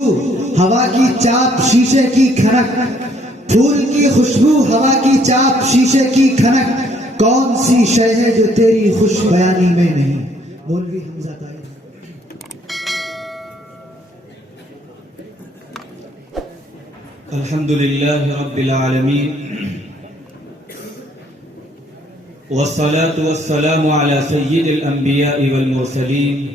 ہوا کی چاپ شیشے کی کھنک، پھول کی خوشبو ہوا کی چاپ شیشے کی کھنک، کون سی شے ہے جو تیری خوش بیانی میں نہیں؟ مولوی حمزہ طاہر۔ الحمدللہ رب العالمین والصلاة والسلام على سید الانبیاء والمرسلین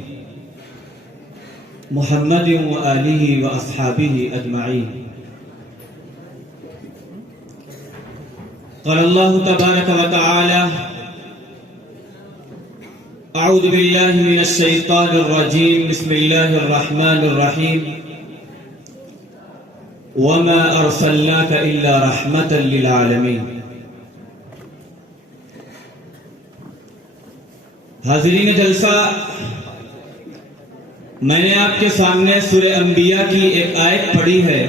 محمد وآلہ واصحابہ اجمعین۔ قال اللہ تبارک وتعالی اعوذ باللہ من الشیطان الرجیم بسم اللہ الرحمن الرحیم وما ارسلناک الا رحمتا للعالمین۔ حاضرین جلسہ، میں نے آپ کے سامنے سورہ انبیاء کی ایک آیت پڑھی ہے۔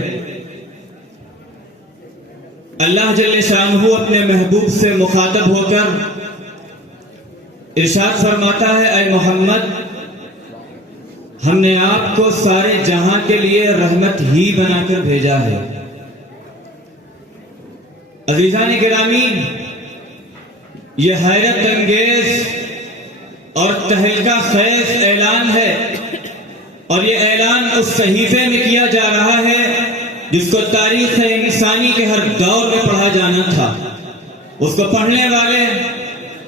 اللہ جل شانہ اپنے محبوب سے مخاطب ہو کر ارشاد فرماتا ہے، اے محمد، ہم نے آپ کو سارے جہاں کے لیے رحمت ہی بنا کر بھیجا ہے۔ عزیزان گرامی، یہ حیرت انگیز اور تہلکہ خیز اعلان ہے، اور یہ اعلان اس صحیفے میں کیا جا رہا ہے جس کو تاریخ انسانی کے ہر دور میں پڑھا جانا تھا۔ اس کو پڑھنے والے،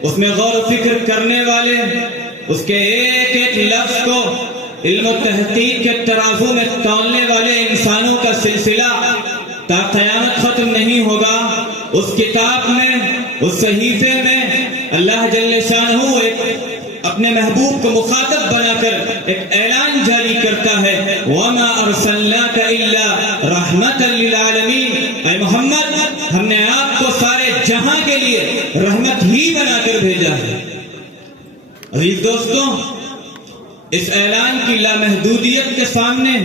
اس میں غور و فکر کرنے والے، اس کے ایک ایک لفظ کو علم و تحقیق کے ترازو میں تولنے والے انسانوں کا سلسلہ تا قیامت ختم نہیں ہوگا۔ اس کتاب میں، اس صحیفے میں اللہ جل شانہ اپنے محبوب کو مخاطب بنا کر ایک اعلان جاری کرتا ہے، وَمَا أَرْسَلْنَاكَ إِلَّا رَحْمَةً لِلْعَالَمِينَ۔ اے محمد، ہم نے آپ کو سارے جہاں کے لیے رحمت ہی بنا کر بھیجا ہے۔ عزیز دوستوں، اس اعلان کی لامحدودیت کے سامنے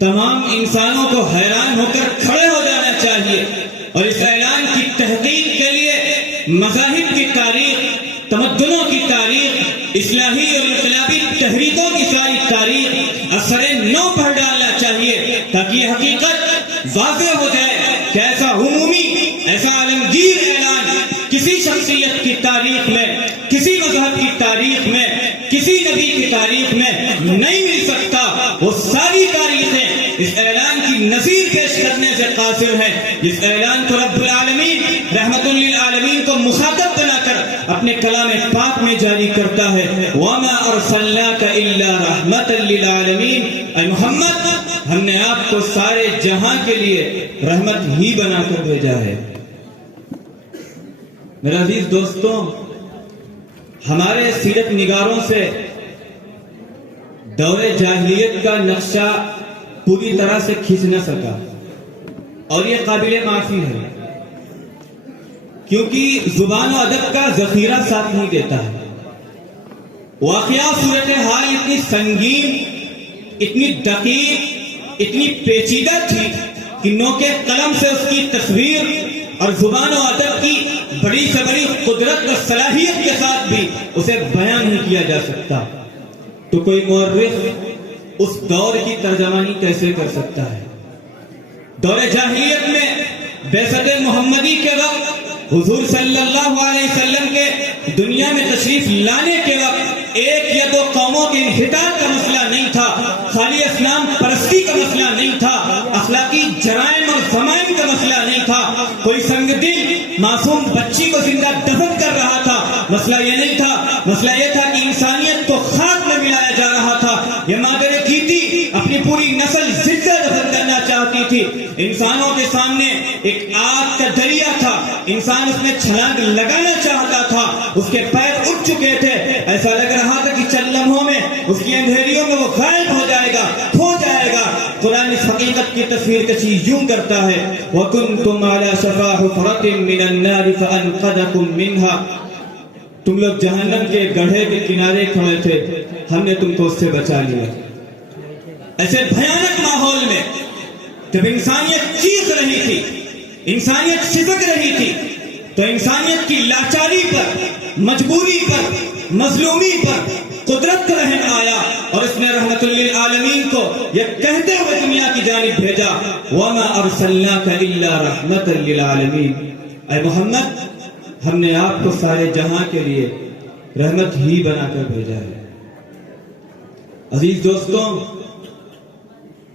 تمام انسانوں کو حیران ہو کر کھڑے ہو جانا چاہیے، اور اس اعلان کی تحقیق کے لیے مذاہب کی تاریخ، تمدنوں کی تاریخ، اصلاحی اور انقلابی تحریکوں کی ساری تاریخ اثر نو پڑھ ڈالنا چاہیے، تاکہ یہ حقیقت واضح ہو جائے کہ ایسا عمومی، ایسا عالمگیر اعلان کسی شخصیت کی تاریخ میں، کسی مذہب کی تاریخ میں، کسی نبی کی تاریخ میں نہیں مل سکتا۔ وہ ساری تاریخیں اس اعلان کی نظیر پیش کرنے سے قاصر ہیں، جس اعلان کو رب العالمین رحمت للعالمین کو مخاطب بنا کر اپنے کلام پاک میں جاری کرتا ہے، وَمَا أَرْسَلْنَاكَ إِلَّا رَحْمَةً لِلْعَالَمِينَ۔ اے محمد، ہم نے آپ کو سارے جہاں کے لیے رحمت ہی بنا کر بھیجا ہے۔ میرے عزیز دوستوں، ہمارے سیرت نگاروں سے دور جاہلیت کا نقشہ پوری طرح سے کھینچ نہ سکا، اور یہ قابل معافی ہے، کیونکہ زبان و ادب کا ذخیرہ ساتھ نہیں دیتا ہے۔ واقعہ صورتحال اتنی سنگین، اتنی دقیق، اتنی پیچیدہ تھی کہ نوکے قلم سے اس کی تصویر اور زبان و ادب کی بڑی سے بڑی قدرت اور صلاحیت کے ساتھ بھی اسے بیان نہیں کیا جا سکتا۔ تو کوئی مورخ اس دور کی ترجمانی کیسے کر سکتا ہے؟ دور جاہلیت میں بعثت محمدی کے وقت، حضور صلی اللہ علیہ وسلم کے دنیا میں تشریف لانے کے وقت ایک یا دو قوموں کے انحطاط کا مسئلہ نہیں تھا، خالی اسلام پرستی کا مسئلہ نہیں تھا، اخلاقی جرائم اور ضمائم کا مسئلہ نہیں تھا، کوئی سنگ دل معصوم بچی کو زندہ دفن کر رہا تھا، مسئلہ یہ نہیں تھا۔ مسئلہ یہ تھا کہ انسانیت کو خاک میں ملایا جا رہا تھا۔ یہ مادر کیتی اپنی پوری نسل زندہ دفن کرنا چاہتی تھی۔ انسانوں کے سامنے ایک آگ کا دریا تھا، انسان اس میں چھلانگ لگانا چاہتا تھا، اس کے پیر اٹھ چکے تھے، ایسا لگ رہا تھا کہ چند لمحوں میں اس کی اندھیریوں میں وہ غائب ہو جائے گا، کھو جائے گا۔ قرآن اس حقیقت کی تصویر کشی یوں کرتا ہے، وَكُنْتُمْ عَلَى شَفَا حُفْرَةٍ مِّنَ النَّارِ فَأَنْقَذَكُم مِّنْهَا۔ تم لوگ جہنم کے گڑھے کے کنارے کھڑے تھے، ہم نے تم کو اس سے بچا لیا۔ ایسے بھیانک ماحول میں جب انسانیت چیخ رہی تھی، انسانیت سبک رہی تھی، تو انسانیت کی لاچاری پر، مجبوری پر، مظلومی پر قدرت کا رحم آیا، اور اس نے رحمت للعالمین کو یہ کہتے ہوئے دنیا کی جانب بھیجا. وما ارسلناک الا رحمتا للعالمین. اے محمد ہم نے آپ کو سارے جہاں کے لیے رحمت ہی بنا کر بھیجا ہے. عزیز دوستوں،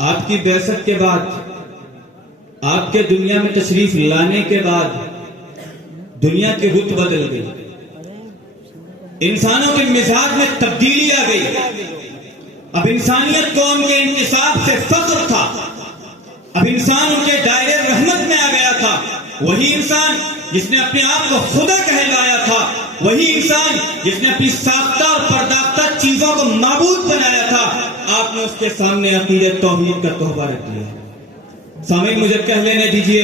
آپ کی بعثت کے بعد، آپ کے دنیا میں تشریف لانے کے بعد دنیا کی رت بدل گئی. انسانوں کے مزاج میں تبدیلی آ گئی. اب انسانیت کو ان کے انتصاب سے فخر تھا. اب انسان ان کے دائرے رحمت میں آ گیا تھا. وہی انسان جس نے اپنے آپ کو خدا کہلایا تھا، وہی انسان جس نے اپنی ساختہ اور پرداختہ چیزوں کو معبود بنایا تھا، آپ نے اس کے سامنے عقیدت توحید کا تحفہ رکھ دیا. سامعین، مجھے کہہ لینے دیجئے،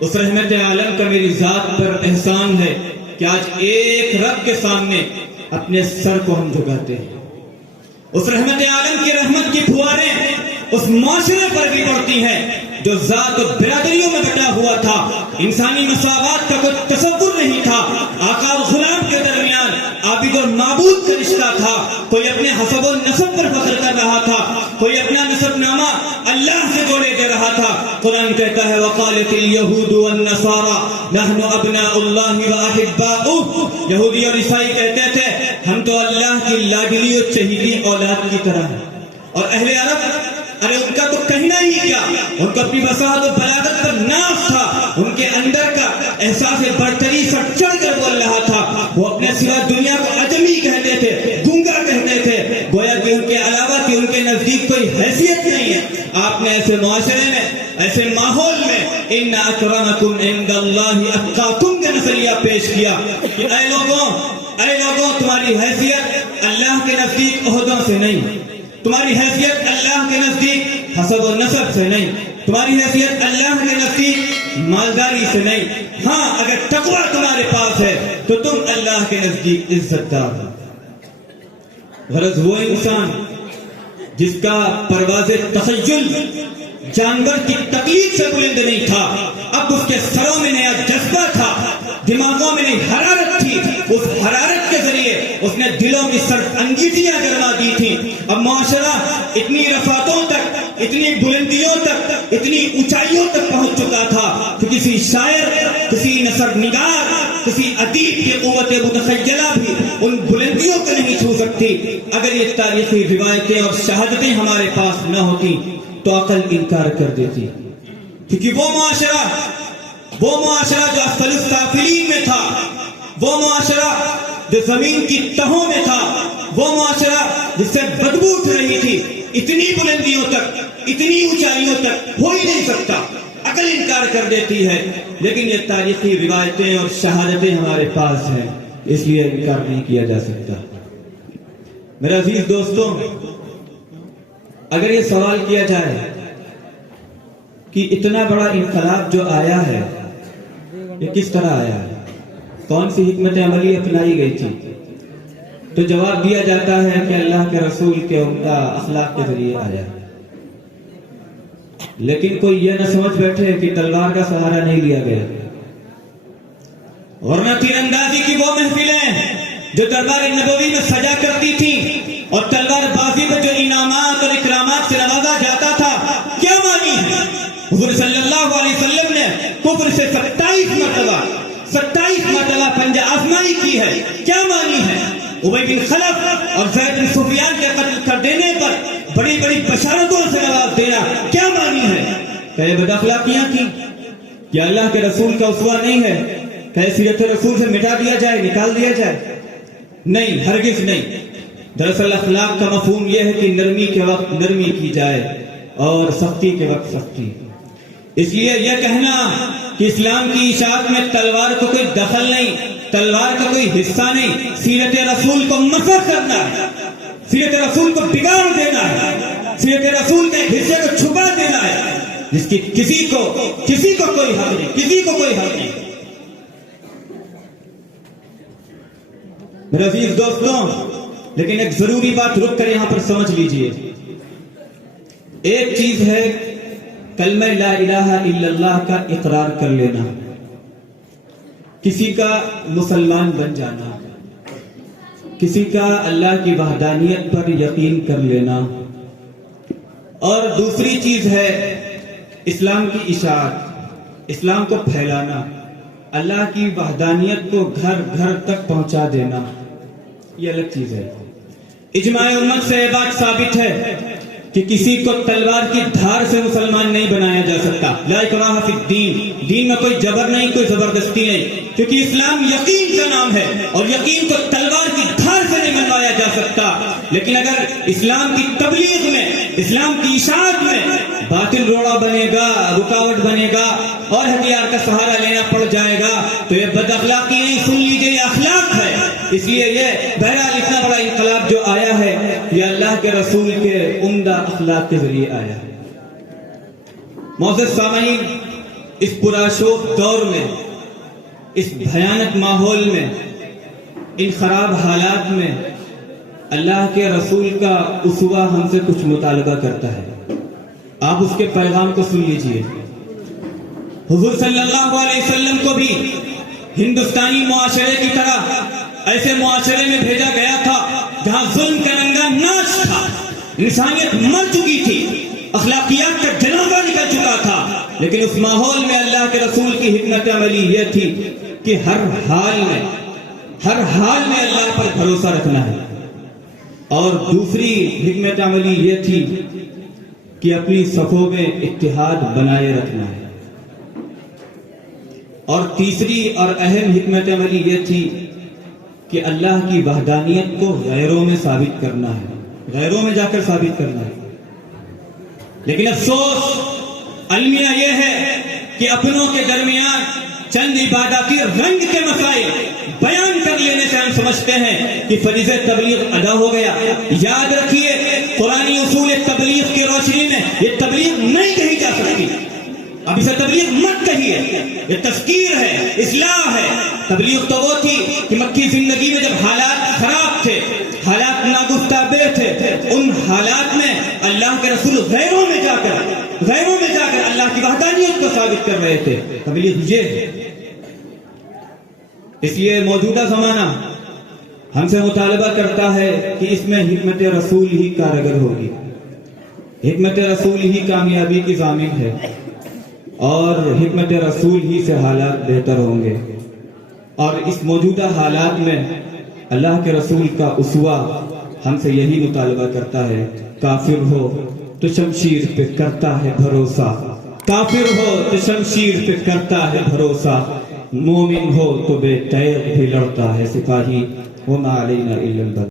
اس رحمت عالم کا میری ذات پر احسان ہے کہ آج ایک رب کے سامنے اپنے سر کو ہم جھکاتے ہیں. اس رحمت عالم کی رحمت کی پھواریں اس معاشرے پر بھی پڑتی ہیں جو ذات و برادریوں میں بٹا ہوا تھا. انسانی مساوات کا کوئی تصور نہیں تھا. آقا اور غلام کے درمیان عابد اور معبود کا رشتہ تھا. کوئی اپنے حسب و نسب پر فخر کر رہا تھا، کوئی اپنا نسب نامہ اللہ سے جوڑے دے رہا تھا. قرآن کہتا ہے وقالت اليہود والنصارى نحن ابناء اللہ واحباؤہ. یہودی اور عیسائی کہتے تھے ہم تو اللہ کی لاڈلی اور چہیتی اولاد کی طرح ہیں. اور اہل عرب، ارے ان کا تو کہنا ہی کیا، ان کو اپنی وساحت و بلاغت پر ناز تھا. ان کے اندر کا احساس برتری سر چڑھ کر بول رہا تھا. وہ اپنے سوا دنیا کو اجمی کہتے تھے، گونگا کہتے تھے، گویا کہ ان کے علاوہ کہ ان کے نزدیک کوئی حیثیت نہیں ہے. آپ نے ایسے معاشرے میں، ایسے ماحول میں ان اکرمکم عند اللہ اتقاکم کا نظریہ پیش کیا کہ اے لوگوں تمہاری حیثیت اللہ کے نزدیک عہدوں سے نہیں، تمہاری حیثیت اللہ کے نزدیک حسب و نسب سے نہیں، تمہاری حیثیت اللہ کے نزدیک مالداری سے نہیں. ہاں، اگر تقوی تمہارے پاس ہے تو تم اللہ کے نزدیک عزت دار ہو. غرض وہ انسان جس کا پرواز تخیل جانور کی تقلید سے بلند نہیں تھا، اب اس کے سروں میں نیا جذبہ تھا، دماغوں میں نئی حرارت تھی. اس حرارت کے ذریعے اس نے دلوں کی سرد انگیزیاں گرما دی تھی. اب معاشرہ اتنی رفعتوں تک، اتنی بلندیوں تک، اتنی اونچائیوں تک پہنچ چکا تھا کہ کسی شاعر، کسی نثر نگار، کسی ادیب کی قوت متخیلہ بھی ان بلندیوں کو نہیں چھو سکتی. اگر یہ تاریخی روایتیں اور شہادتیں ہمارے پاس نہ ہوتی تو عقل انکار کر دیتی. کیونکہ وہ معاشرہ جو اسفل السافلین میں تھا، وہ معاشرہ جو زمین کی تہوں میں تھا، وہ معاشرہ جس سے بدبو اٹھ رہی تھی، اتنی بلندیوں تک، اتنی اونچائیوں تک ہو ہی نہیں سکتا. عقل انکار کر دیتی ہے. لیکن یہ تاریخی روایتیں اور شہادتیں ہمارے پاس ہیں، اس لیے انکار نہیں کیا جا سکتا. میرے عزیز دوستوں، اگر یہ سوال کیا جائے کہ اتنا بڑا انقلاب جو آیا ہے یہ کس طرح آیا ہے، کون سی حکمت عملی اپنائی گئی تھی، تو جواب دیا جاتا ہے کہ اللہ کے رسول کے عمدہ اخلاق کے ذریعے آیا. لیکن کوئی یہ نہ سمجھ بیٹھے کہ تلوار کا سہارا نہیں لیا گیا، ورنہ تیر اندازی کی وہ محفلیں جو دربار نبوی میں سجا کرتی تھیں اور تلوار بازی میں جو انعامات اور اکرامات سے نوازا جاتا تھا، کیا مانی ہے؟ حضور صلی اللہ علیہ وسلم نے کفر سے 27 مرتبہ پنجہ آزمائی کی ہے. کیا مانی ہے؟ ابی بن خلف اور زید بن سفیان کے قتل کر دینے پر بڑی بڑی بشارتوں سے نواز دینا کیا مانی ہے؟ کہ بد اخلاقیاں کی؟ کیا اللہ کے رسول کا اسوہ نہیں ہے کہ سیرت رسول سے مٹا دیا جائے، نکال دیا جائے؟ نہیں، ہرگز نہیں. دراصل اخلاق کا مفہوم یہ ہے کہ نرمی کے وقت نرمی کی جائے اور سختی کے وقت سختی. اس لیے یہ کہنا کہ اسلام کی اشاعت میں تلوار کو کوئی دخل نہیں، تلوار کا کوئی حصہ نہیں، سیرت رسول کو مسخ کرنا ہے، سیرت رسول کو بگاڑ دینا ہے، سیرت رسول کے حصے کو چھپا دینا ہے، جس کی کسی کو کوئی حق نہیں، کسی کو کوئی حق نہیں. میرے عزیز دوستوں، لیکن ایک ضروری بات رک کر یہاں پر سمجھ لیجئے. ایک چیز ہے کلمہ لا الہ الا اللہ کا اقرار کر لینا، کسی کا مسلمان بن جانا، کسی کا اللہ کی وحدانیت پر یقین کر لینا، اور دوسری چیز ہے اسلام کی اشاعت، اسلام کو پھیلانا، اللہ کی وحدانیت کو گھر گھر تک پہنچا دینا، یہ الگ چیز ہے۔ اجماع امت سے یہ بات ثابت ہے کہ کسی کو تلوار کی دھار سے مسلمان نہیں بنایا جا سکتا۔ لا اکراہ فی الدین، دین میں کوئی جبر نہیں، کوئی زبردستی نہیں، کیونکہ اسلام یقین کا نام ہے اور یقین کو تلوار کی دھار سے نہیں منوایا جا سکتا۔ لیکن اگر اسلام کی تبلیغ میں، اسلام کی اشاعت میں باطل روڑا بنے گا، رکاوٹ بنے گا اور ہتھیار کا سہارا لینا پڑ جائے گا تو یہ بد اخلاقی نہیں، سن لیجیے، یہ اخلاق ہے۔ اس لیے یہ بہرحال اتنا بڑا انقلاب جو آیا ہے یہ اللہ کے رسول کے عمدہ اخلاق کے ذریعے آیا ہے۔ معزز سامعین، اس پرآشوب دور میں، اس بھیانک ماحول میں، ان خراب حالات میں اللہ کے رسول کا اسوہ ہم سے کچھ مطالبہ کرتا ہے۔ آپ اس کے پیغام کو سن لیجئے۔ حضور صلی اللہ علیہ وسلم کو بھی ہندوستانی معاشرے کی طرح ایسے معاشرے میں بھیجا گیا تھا جہاں ظلم کا ننگا ناچ تھا، انسانیت مر چکی تھی، اخلاقیات کا جنازہ نکل چکا تھا، لیکن اس ماحول میں اللہ کے رسول کی حکمت عملی یہ تھی کہ ہر حال میں اللہ پر بھروسہ رکھنا ہے، اور دوسری حکمت عملی یہ تھی کہ اپنی صفوں میں اتحاد بنائے رکھنا ہے، اور تیسری اور اہم حکمت عملی یہ تھی کہ اللہ کی وحدانیت کو غیروں میں ثابت کرنا ہے، غیروں میں جا کر ثابت کرنا ہے۔ لیکن افسوس المیہ یہ ہے کہ اپنوں کے درمیان چند عباداتی رنگ کے مسائل بیان کر لینے سے ہم سمجھتے ہیں کہ فریضہ تبلیغ ادا ہو گیا۔ یاد رکھیے، قرآنی اصول تبلیغ کی روشنی میں یہ تبلیغ نہیں کہی جا سکتی۔ اب اسے تبلیغ مت کہیے، یہ تذکیر ہے، اصلاح ہے۔ تبلیغ تو وہ تھی کہ مکی زندگی میں جب حالات خراب تھے، حالات ناگفتہ تھے، ان حالات میں اللہ کے رسول غیروں میں جا کر اللہ کی وحدانیت کو ثابت کر رہے تھے۔ تبلیغ یہ ہے۔ اس لیے موجودہ زمانہ ہم سے مطالبہ کرتا ہے کہ اس میں حکمت رسول ہی کارگر ہوگی، حکمت رسول ہی کامیابی کی ضامن ہے، اور حکمت رسول ہی سے حالات بہتر ہوں گے۔ اور اس موجودہ حالات میں اللہ کے رسول کا اسوہ ہم سے یہی مطالبہ کرتا ہے، کافر ہو تو شمشیر پہ کرتا ہے بھروسہ، کافر ہو تو شمشیر پہ کرتا ہے بھروسہ، مومن ہو تو بے تیر بھی لڑتا ہے سپاہی، وما علینا الا البلاغ۔